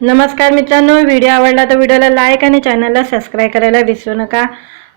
नमस्कार मित्रांनो, व्हिडिओ आवडला तर व्हिडिओला लाईक आणि चॅनलला सबस्क्राइब करायला विसरू नका।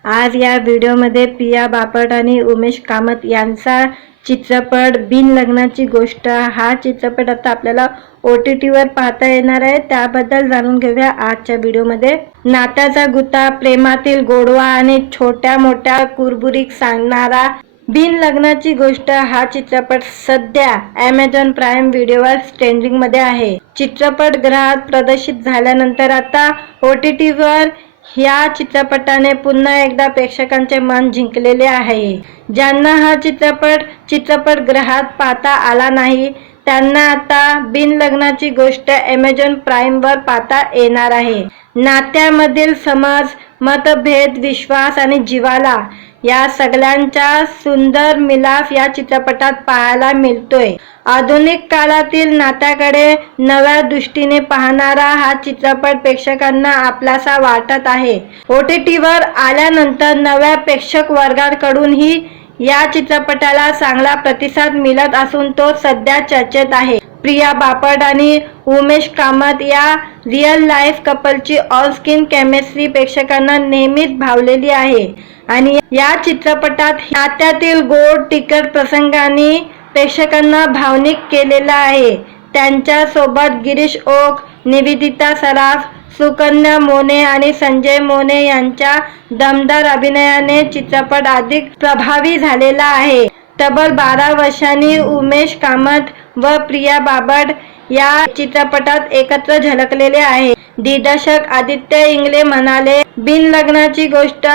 आज या व्हिडिओमध्ये प्रिया बापट आणि उमेश कामत यांचा चित्रपट बिन लग्नाची गोष्ट हा चित्रपट आता आपल्याला OTT वर पाहता येणार आहे। त्याबद्दल जाणून घेऊया आजच्या व्हिडिओमध्ये। नात्याचा गुत्ता, प्रेमातील गोडवा आणि छोट्या मोठ्या कुरबुरीक सांगणारा बिन लग्नाची गोष्ट हा चित्रपट सध्या Amazon प्राइम व्हिडिओवर ट्रेंडिंग मध्ये आहे। चित्रपट गृहात प्रदर्शित झाल्यानंतर आता OTT वर या चित्रपटाने पुन्हा एकदा प्रेक्षकांचे मन जिंकलेले आहे। ज्यांना हा चित्रपट गृहात पाहता आला नाही त्यांना आता बिन लग्नाची गोष्ट Amazon प्राइम वर पाहता येणार आहे। नात्यामधील समज, मतभेद, विश्वास आणि जिव्हाळा या सगळ्यांचा सुंदर मिलाफ या चित्रपटात पाहायला मिळतोय। आधुनिक काळातील नात्याकडे नव्या दृष्टीने पाहणारा हा चित्रपट प्रेक्षकांना आपलासा वाटत आहे। OTT वर आल्यानंतर नव्या प्रेक्षक वर्गाकडूनही या चित्रपटाला चांगला प्रतिसाद मिळत असून तो सध्या चर्चेत आहे। प्रिया बापट आणि उमेश कामत या रिअल लाईफ कपलची ऑन स्क्रीन केमिस्ट्री प्रेक्षकांना नेहमीच भावलेली आहे आणि या चित्रपटात नात्यातील गोड तिखट प्रसंगांनी प्रेक्षकांना भावनिक केलेला आहे। त्यांच्या सोबत गिरीश ओक, निवेदिता सराफ, सुकन्या मोने आणि संजय मोने यांच्या दमदार अभिनयाने चित्रपट अधिक प्रभावी झालेला आहे। तब्बल 12 वर्षांनी उमेश कामत व प्रिया बापट या चित्रपटात एकत्र झळकलेले आहे। दिग्दर्शक आदित्य इंगळे म्हणाले, बिन लग्नाची गोष्ट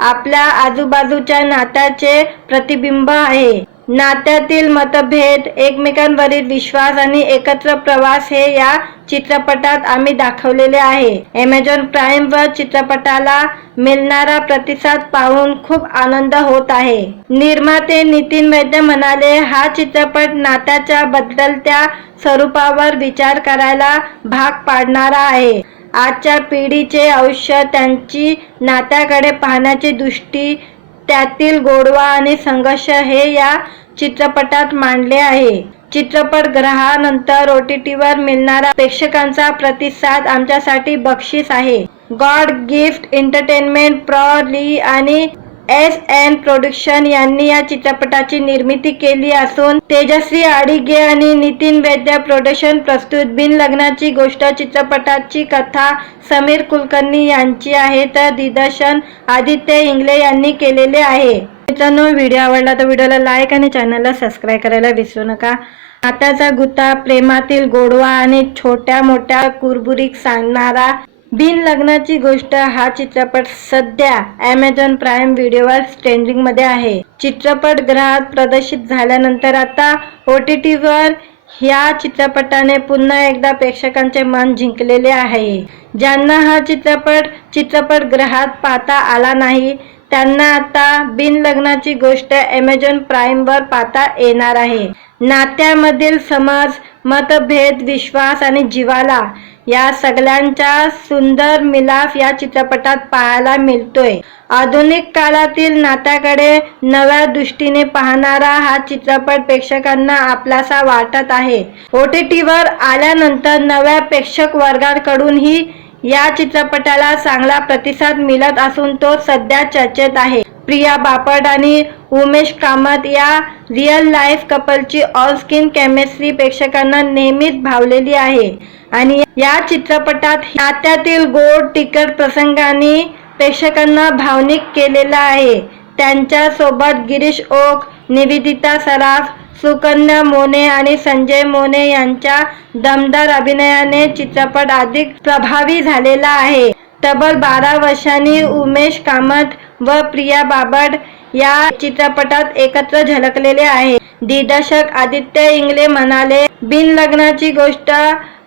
आपल्या आजूबाजूच्या नात्याचे प्रतिबिंब आहे। नात्यातील मतभेद, एकमेकांवरील विश्वास आणि एकत्र प्रवास हे या चित्रपटात आम्ही दाखवलेले आहे। Amazon प्राइम वर चित्रपटाला मिळणारा प्रतिसाद पाहून खूप आनंद होत आहे। निर्माते नितीन वैद्य म्हणाले, हा चित्रपट नात्याच्या बदलत्या स्वरूपावर विचार करायला भाग पाडणारा आहे। आजच्या पिढीचे आयुष्य, त्यांची नात्याकडे पाहण्याची दृष्टी, त्यातील गोडवा आणि संघर्ष हे या चित्रपटात मांडले आहे। चित्रपट गृहानंतर OTT वर मिळणारा प्रेक्षकांचा प्रतिसाद आमच्यासाठी बक्षीस आहे। गॉड गिफ्ट एंटरटेनमेंट, प्रो ली आणि SN प्रोडक्शन यांनी या चित्रपटाची निर्मिती केली असून तेजश्री आडिगे आणि नितीन वैद्य प्रोडक्शन प्रस्तुत। बिन लग्नाची गोष्ट चित्रपटाची कथा समीर कुलकर्णी यांची आहे तर दिग्दर्शन आदित्य इंगळे यांनी केलेले आहे। मित्रांनो, व्हिडिओ आवडला तर व्हिडिओला लाईक आणि चॅनलला सबस्क्राइब करायला विसरू नका। नात्याचा गुत्ता, प्रेमातील गोडवा आणि छोट्या मोठ्या कुरबुरीक सांगणारा बिन लग्नाची गोष्ट हा चित्रपट सध्या Amazon प्राइम व्हिडिओवर ट्रेंडिंग मध्ये आहे। चित्रपट गृहात प्रदर्शित झाल्यानंतर आता OTT वर या चित्रपटाने पुन्हा एकदा प्रेक्षकांचे मन जिंकलेले आहे। ज्यांना हा चित्रपट गृहात पाहता आला नाही त्यांना आता बिन लग्नाची गोष्ट Amazon प्राइम वर पाहता येणार आहे। नात्यामधील समज, मतभेद, विश्वास आणि जिव्हाळा या सगळ्यांचा सुंदर मिलाफ या चित्रपटात पाहायला मिळतोय। आधुनिक काळातील नात्याकडे नव्या दृष्टीने पाहणारा हा चित्रपट प्रेक्षकांना आपलासा वाटत आहे। OTT वर आल्यानंतर नव्या प्रेक्षक वर्गाकडूनही या चित्रपटाला चांगला प्रतिसाद मिळत असून तो सध्या चर्चेत आहे। प्रिया बापट आणि उमेश कामत या रिअल लाईफ कपलची ऑन स्क्रीन केमिस्ट्री प्रेक्षकांना नेहमीच भावलेली आहे आणि या चित्रपटात नात्यातील गोड तिखट प्रसंगांनी प्रेक्षकांना भावनिक केलेला आहे। त्यांच्या सोबत गिरीश ओक, निवेदिता सराफ, सुकन्या मोने आणि संजय मोने यांच्या दमदार अभिनयाने चित्रपट अधिक प्रभावी झालेला आहे। तब्बल 12 वर्षांनी उमेश कामत व प्रिया बापट या चित्रपटात एकत्र झळकलेले आहे। दिग्दर्शक आदित्य इंगळे म्हणाले, बिन लग्नाची गोष्ट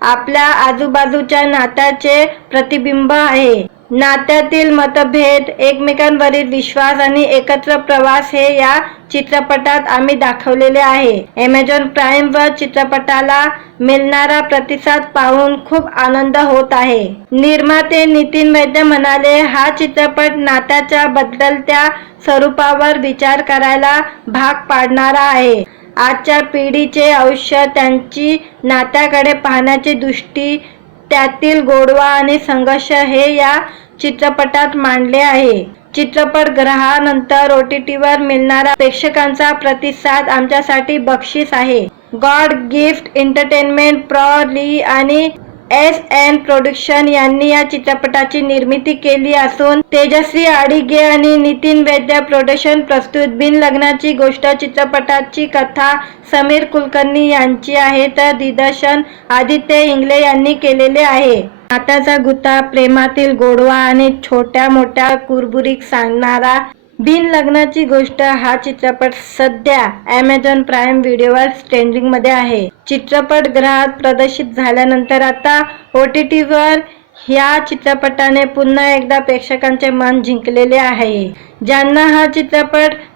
आपल्या आजूबाजूच्या नात्याचे प्रतिबिंब आहे। नात्यातील मतभेद, एकमेकांवरील विश्वास आणि एकत्र प्रवास हे या चित्रपटात आम्ही दाखवलेले आहे। Amazon प्राइम वर चित्रपटाला मिळणारा प्रतिसाद पाहून खूप आनंद होत आहे। निर्माते नितीन वैद्य म्हणाले, हा चित्रपट नात्याच्या बदलत्या स्वरूपावर विचार करायला भाग पाडणारा आहे। आजच्या पिढीचे आयुष्य, त्यांची नात्याकडे पाहण्याची दृष्टी, त्यातील गोडवा आणि संघर्ष हे या चित्रपटात मांडले आहे. चित्रपटगृहानंतर OTTवर मिळणारा प्रेक्षकांचा प्रतिसाद आमच्यासाठी बक्षीस आहे. गॉड गिफ्ट एंटरटेनमेंट, प्रो. ली आणि SN प्रोडक्शन यांनी या चित्रपटाची निर्मिती केली असून तेजश्री आडिगे आणि नितीन वैद्य प्रोडक्शन प्रस्तुत. बिन लग्नाची गोष्ट चित्रपटाची कथा समीर कुलकर्णी यांची आहे तर दिग्दर्शन आदित्य इंगळे यांनी केलेले आहे. नात्याचा गुत्ता, प्रेमातील गोडवा आणि छोट्या मोठ्या कुरबुरी सांगणारा बिन लग्नाची गोष्ट हा चित्रपट सध्या Amazon प्राईम व्हिडिओवर ट्रेंडिंगमध्ये आहे. चित्रपटगृहात प्रदर्शित झाल्यानंतर आता OTTवर ह्या चित्रपटाने पुन्हा एकदा प्रेक्षकांचे मन जिंकलेले आहे. ज्यांना हा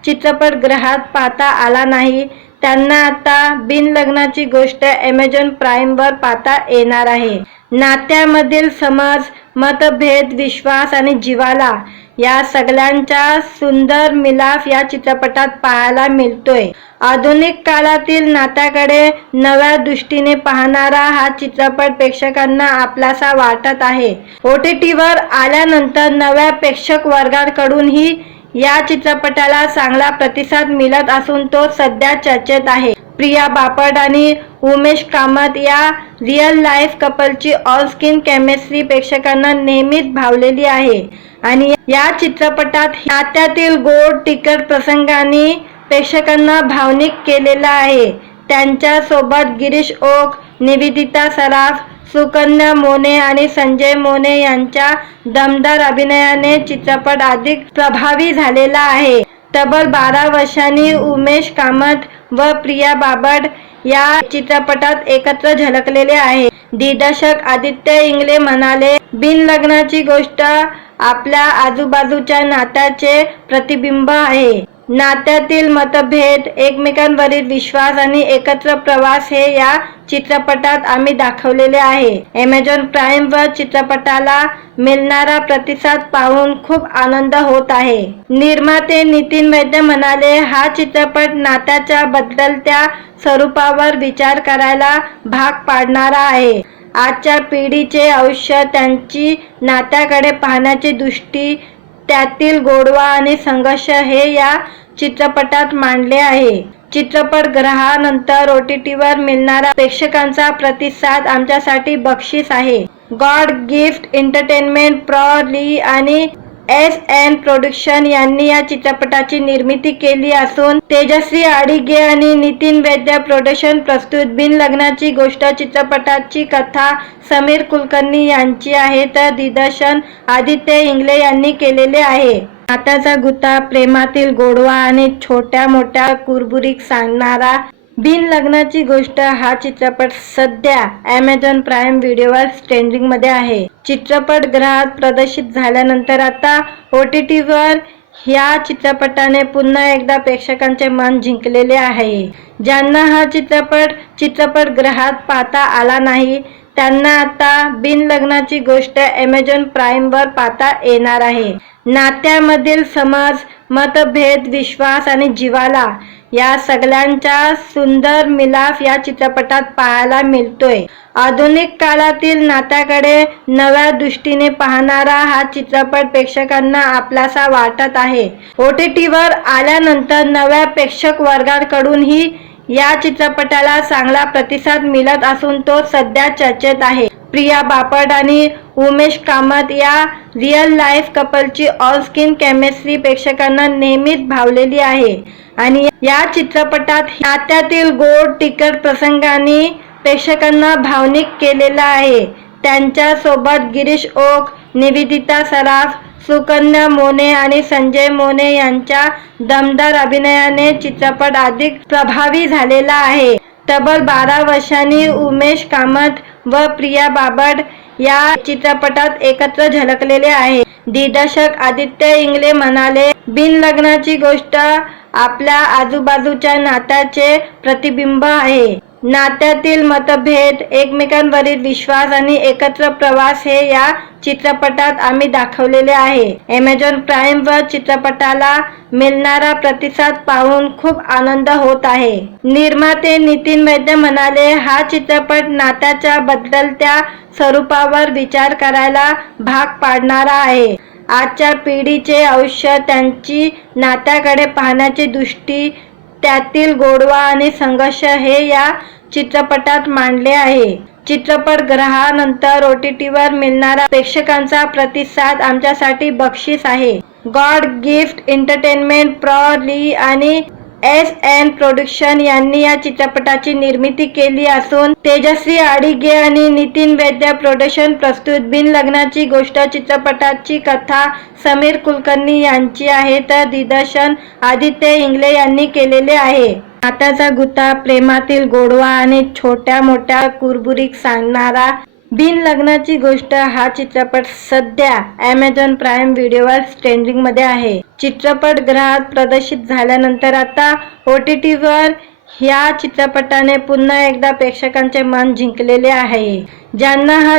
चित्रपटगृहात पाहता आला नाही त्यांना आता बिन लग्नाची गोष्ट Amazon प्राईमवर पाहता येणार आहे. नात्यामधील समज, मतभेद, विश्वास आणि जिव्हाळा या सगळ्यांचा सुंदर मिलाफ या चित्रपटात पाहायला मिळतोय. आधुनिक काळातील नात्याकडे नव्या दृष्टीने पाहणारा हा चित्रपट प्रेक्षकांना आपलासा वाटत आहे. OTTवर आल्यानंतर नव्या प्रेक्षक वर्गाकडूनही या चित्रपटाला चांगला प्रतिसाद मिळत असून तो सध्या चर्चेत आहे. प्रिया बापट आणि उमेश कामत या रिअल लाईफ कपलची ऑन-स्क्रीन केमिस्ट्री प्रेक्षकांना नेहमीच भावलेली आहे आणि या चित्रपटात नात्यातील गोड तिखट प्रसंगांनी प्रेक्षकांना भावनिक केलेला आहे. त्यांच्या सोबत गिरीश ओक, निवेदिता सराफ, सुकन्या मोने आणि संजय मोने यांच्या दमदार अभिनयाने चित्रपट अधिक प्रभावी झालेला आहे. तब्बल 12 वर्षांनी उमेश कामत व प्रिया बापट या चित्रपटात एकत्र झळकलेले आहे. दिग्दर्शक आदित्य इंगळे म्हणाले, बिन लग्नाची गोष्ट आपल्या आजूबाजूच्या नात्याचे प्रतिबिंब आहे. नात्यातील मतभेद, एकमेकांवरील विश्वास आणि एकत्र प्रवास हे या चित्रपटात आम्ही दाखवलेले आहे. Amazon प्राईमवर चित्रपटाला मिळणारा प्रतिसाद पाहून खूप आनंद होत आहे. निर्माते नितीन वैद्य म्हणाले, हा चित्रपट नात्याच्या बदलत्या स्वरूपावर विचार करायला भाग पाडणारा आहे. आजच्या पिढीचे आयुष्य, त्यांची नात्याकडे पाहण्याची दृष्टी, त्यातील गोडवा आणि संघर्ष हे या चित्रपटात मांडले आहे. चित्रपटगृहानंतर OTTवर मिळणारा प्रेक्षकांचा प्रतिसाद आमच्यासाठी बक्षीस आहे. गॉड गिफ्ट एंटरटेनमेंट, प्रो. ली आणि SN प्रोडक्शन यांनी या चित्रपटाची निर्मिती केली असून तेजश्री आडिगे आणि नितीन वैद्य प्रोडक्शन प्रस्तुत. बिन लग्नाची गोष्ट चित्रपटाची कथा समीर कुलकर्णी यांची आहे तर दिग्दर्शन आदित्य इंगळे यांनी केलेले आहे. नात्याचा गुत्ता, प्रेमातील गोडवा आणि छोट्या मोठ्या कुरबुरी सांगणारा बिन लग्नाची गोष्ट हा चित्रपट सध्या Amazon प्राईम व्हिडिओवर ट्रेंडिंगमध्ये आहे. चित्रपटगृहात प्रदर्शित झाल्यानंतर आता OTTवर ह्या चित्रपटाने पुन्हा एकदा प्रेक्षकांचे मन जिंकलेले आहे. ज्यांना हा चित्रपटगृहात पाहता आला नाही त्यांना आता बिन लग्नाची गोष्ट Amazon प्राईमवर पाहता येणार आहे. नात्यामधील समज, मतभेद, विश्वास आणि जिव्हाळा या सगळ्यांचा सुंदर मिलाफ या चित्रपटात पाहायला मिळतोय. आधुनिक काळातील नात्याकडे नव्या दृष्टीने पाहणारा हा चित्रपट प्रेक्षकांना आपलासा वाटत आहे. OTTवर आल्यानंतर नव्या प्रेक्षक वर्गाकडूनही या चित्रपटाला चांगला प्रतिसाद मिळत असून तो सध्या चर्चेत आहे. प्रिया बापट आणि उमेश कामत या रिअल लाईफ कपलची ऑन-स्क्रीन केमिस्ट्री प्रेक्षकांना नेहमीच भावलेली आहे आणि या चित्रपटात नात्यातील गोड तिखट प्रसंगांनी प्रेक्षकांना भावनिक केलेला आहे. त्यांच्या सोबत गिरीश ओक, निवेदिता सराफ, सुकन्या मोने आणि संजय मोने यांच्या दमदार अभिनयाने चित्रपट अधिक प्रभावी झालेला आहे. तब्बल 12 वर्षांनी उमेश कामत व प्रिया बापट या चित्रपटात एकत्र झळकलेले आहे. दिग्दर्शक आदित्य इंगळे म्हणाले, बिन लग्नाची गोष्ट आपल्या आजूबाजूच्या नात्याचे प्रतिबिंब आहे. नात्यातील मतभेद, एकमेकांवरील विश्वास आणि एकत्र प्रवास हे या चित्रपटात आम्ही दाखवलेले आहे. Amazon प्राईम वर चित्रपटाला मिळणारा प्रतिसाद पाहून खूप आनंद होत आहे. निर्माते नितीन वैद्य म्हणाले, हा चित्रपट नात्याच्या बदलत्या स्वरूपावर विचार करायला भाग पाडणारा आहे. आजच्या पिढीचे आयुष्य, त्यांची नात्याकडे पाहण्याची दृष्टी, त्यातील गोडवा आणि संघर्ष हे या चित्रपटात मांडले आहे. चित्रपटगृहानंतर OTTवर मिळणारा प्रेक्षकांचा प्रतिसाद आमच्यासाठी बक्षीस आहे. गॉड गिफ्ट एंटरटेनमेंट, प्रो. ली आणि SN प्रोडक्शन यांनी या चित्रपटाची निर्मिती केली असून तेजश्री आडिगे आणि नितीन वैद्य प्रोडक्शन प्रस्तुत. बिन लग्नाची गोष्ट चित्रपटाची कथा समीर कुलकर्णी यांची आहे तर दिग्दर्शन आदित्य इंगळे यांनी केलेले आहे. नात्याचा गुत्ता, प्रेमातील गोडवा आणि छोट्या मोठ्या कुरबुरीक सांगणारा बिन लग्नाची गोष्ट हा चित्रपट सध्या Amazon प्राईम व्हिडिओवर ट्रेंडिंगमध्ये आहे. चित्रपटगृहात प्रदर्शित झाल्यानंतर आता OTTवर ह्या चित्रपटाने पुन्हा एकदा प्रेक्षकांचे मन जिंकलेले आहे. ज्यांना हा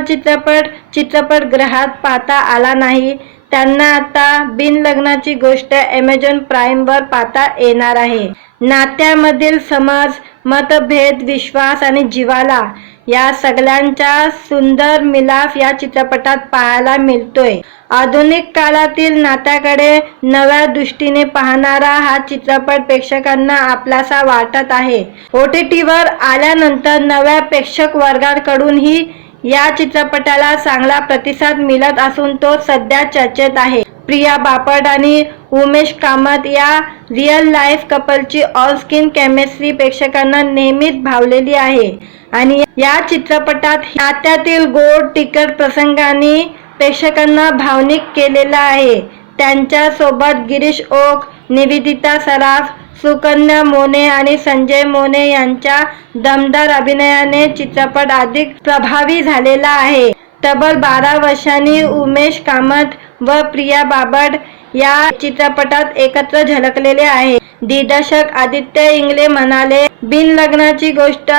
चित्रपटगृहात पाहता आला नाही त्यांना आता बिन लग्नाची गोष्ट Amazon प्राईमवर पाहता येणार आहे. नात्यामधील समज, मतभेद, विश्वास आणि जिव्हाळा या सगळ्यांचा सुंदर मिलाफ या चित्रपटात पाहायला मिळतोय. आधुनिक काळातील नात्याकडे नव्या दृष्टीने पाहणारा हा चित्रपट प्रेक्षकांना आपलासा वाटत आहे. OTTवर आल्यानंतर नव्या प्रेक्षक वर्गाकडूनही या चित्रपटाला चांगला प्रतिसाद मिळत असून तो सध्या चर्चेत आहे. प्रिया बापट आणि उमेश कामत या रिअल लाईफ कपलची ऑन-स्क्रीन केमिस्ट्री प्रेक्षकांना नेहमीच भावलेली आहे आणि या चित्रपटात नात्यातील गोड तिखट प्रसंगांनी प्रेक्षकांना भावनिक केलेला आहे. त्यांच्या सोबत गिरीश ओक, निवेदिता सराफ, सुकन्या मोने आणि संजय मोने यांच्या दमदार अभिनयाने चित्रपट अधिक प्रभावी झालेला आहे. तब्बल 12 वर्षांनी उमेश कामत व प्रिया बापट या चित्रपटात एकत्र झळकलेले आहे. दिग्दर्शक आदित्य इंगळे म्हणाले, बिन लग्नाची गोष्ट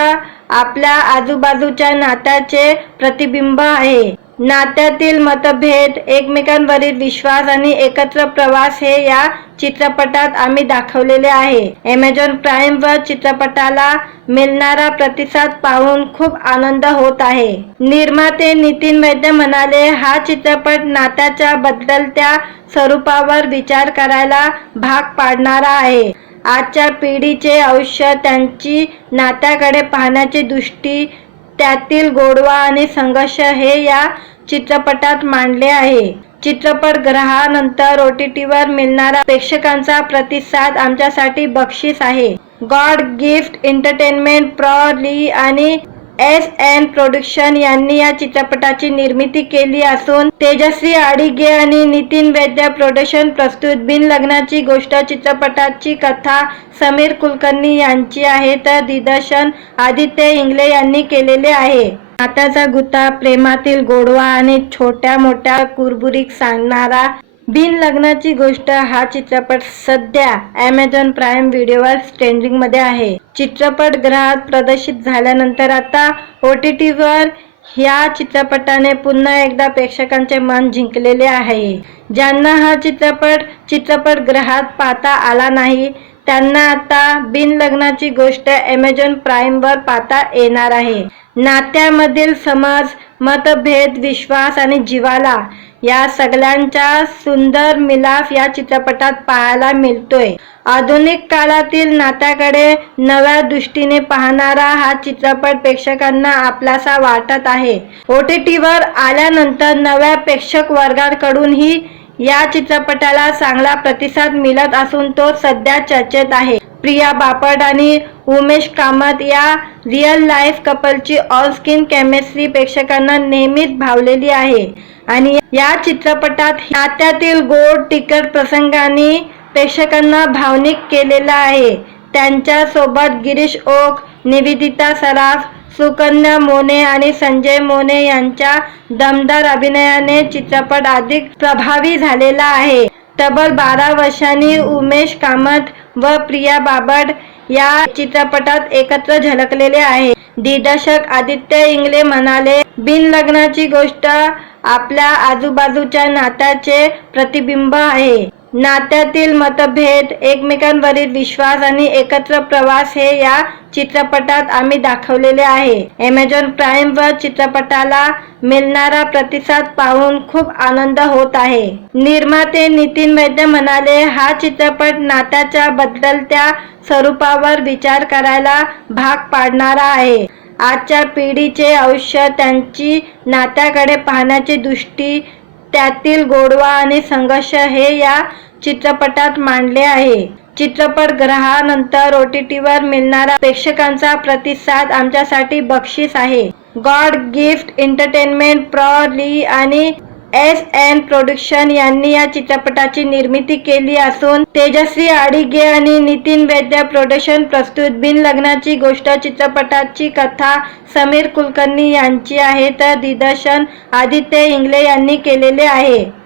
आपल्या आजूबाजूच्या नात्याचे प्रतिबिंब आहे. नात्यातील मतभेद, एकमेकांवरील विश्वास आणि एकत्र प्रवास हे या चित्रपटात आम्ही दाखवलेले आहे. Amazon प्राईम वर चित्रपटाला मिळणारा प्रतिसाद पाहून खूप आनंद होत आहे. निर्माते नितीन वैद्य म्हणाले, हा चित्रपट नात्याच्या बदलत्या स्वरूपावर विचार करायला भाग पाडणारा आहे. आजच्या पिढीचे आयुष्य, त्यांची नात्याकडे पाहण्याची दृष्टी, त्यातील गोडवा आणि संघर्ष हे या चित्रपटात मांडले आहे. चित्रपटगृहानंतर OTTवर मिळणारा प्रेक्षकांचा प्रतिसाद आमच्यासाठी बक्षीस आहे. गॉड गिफ्ट एंटरटेनमेंट, प्रो. ली आणि SN प्रोडक्शन यांनी या चित्रपटाची निर्मिती केली असून तेजश्री आडिगे आणि नितीन वैद्य प्रोडक्शन प्रस्तुत. बिन लग्नाची गोष्ट चित्रपटाची कथा समीर कुलकर्णी यांची आहे तर दिग्दर्शन आदित्य इंगळे यांनी केलेले आहे. नात्याचा गुत्ता, प्रेमातील गोडवा आणि छोट्या मोठ्या कुरबुरीक सांगणारा बिन लग्नाची गोष्ट हा चित्रपट सध्या Amazon प्राईम व्हिडिओवर ट्रेंडिंगमध्ये आहे. चित्रपटगृहात प्रदर्शित झाल्यानंतर आता OTTवर ह्या चित्रपटाने पुन्हा एकदा प्रेक्षकांचे मन जिंकलेले आहे. ज्यांना हा चित्रपटगृहात पाहता आला नाही त्यांना आता बिन लग्नाची गोष्ट Amazon प्राईमवर पाहता येणार आहे. नात्यामधील समज, मतभेद, विश्वास आणि जिव्हाळा या सगळ्यांचा सुंदर मिलाफ या चित्रपटात पाहायला मिळतोय. आधुनिक काळातील नात्याकडे नव्या दृष्टीने पाहणारा हा चित्रपट प्रेक्षकांना आपलासा वाटत आहे. OTTवर आल्यानंतर नव्या प्रेक्षक वर्गाकडूनही या चित्रपटाला चांगला प्रतिसाद मिळत असून तो सध्या चर्चेत आहे. प्रिया बापट आणि उमेश कामत या रिअल लाईफ कपलची ऑन-स्क्रीन केमिस्ट्री प्रेक्षकांना नेहमीच भावलेली आहे आणि या चित्रपटात नात्यातील गोड तिखट प्रसंगांनी प्रेक्षकांना भावनिक केलेला आहे. त्यांच्या सोबत गिरीश ओक, निवेदिता सराफ, सुकन्या मोने आणि संजय मोने यांच्या दमदार अभिनयाने चित्रपट अधिक प्रभावी झालेला आहे. तब्बल 12 वर्षांनी उमेश कामत व प्रिया बापट या चित्रपटात एकत्र झलकलेले आहे. दिग्दर्शक आदित्य इंगळे म्हणाले, बिन लग्नाची गोष्ट आपल्या आजूबाजूच्या नात्याचे प्रतिबिंब आहे. नात्यातील मतभेद, एकमेकांवरील विश्वास आणि एकत्र प्रवास हे या चित्रपटात आम्ही दाखवलेले आहे. Amazon प्राईमवर चित्रपटाला मिळणारा प्रतिसाद पाहून खूप आनंद होत आहे. निर्माते नितीन वैद्य म्हणाले, हा चित्रपट नात्याच्या बदलत्या स्वरूपावर विचार करायला भाग पाडणारा आहे. आजच्या पिढीचे आयुष्य, त्यांची नात्याकडे पाहण्याची दृष्टी, त्यातील गोडवा आणि संघर्ष हे या चित्रपटात मांडले आहे. चित्रपटगृहानंतर OTTवर मिळणारा प्रेक्षकांचा प्रतिसाद आमच्यासाठी बक्षीस आहे. गॉड गिफ्ट एंटरटेनमेंट, प्रो. ली आणि SN प्रोडक्शन यांनी या चित्रपटाची निर्मिती केली असून तेजश्री आडिगे आणि नितीन वैद्य प्रोडक्शन प्रस्तुत. बिन लग्नाची गोष्ट चित्रपटाची कथा समीर कुलकर्णी यांची आहे तर दिग्दर्शन आदित्य इंगळे यांनी केलेले आहे.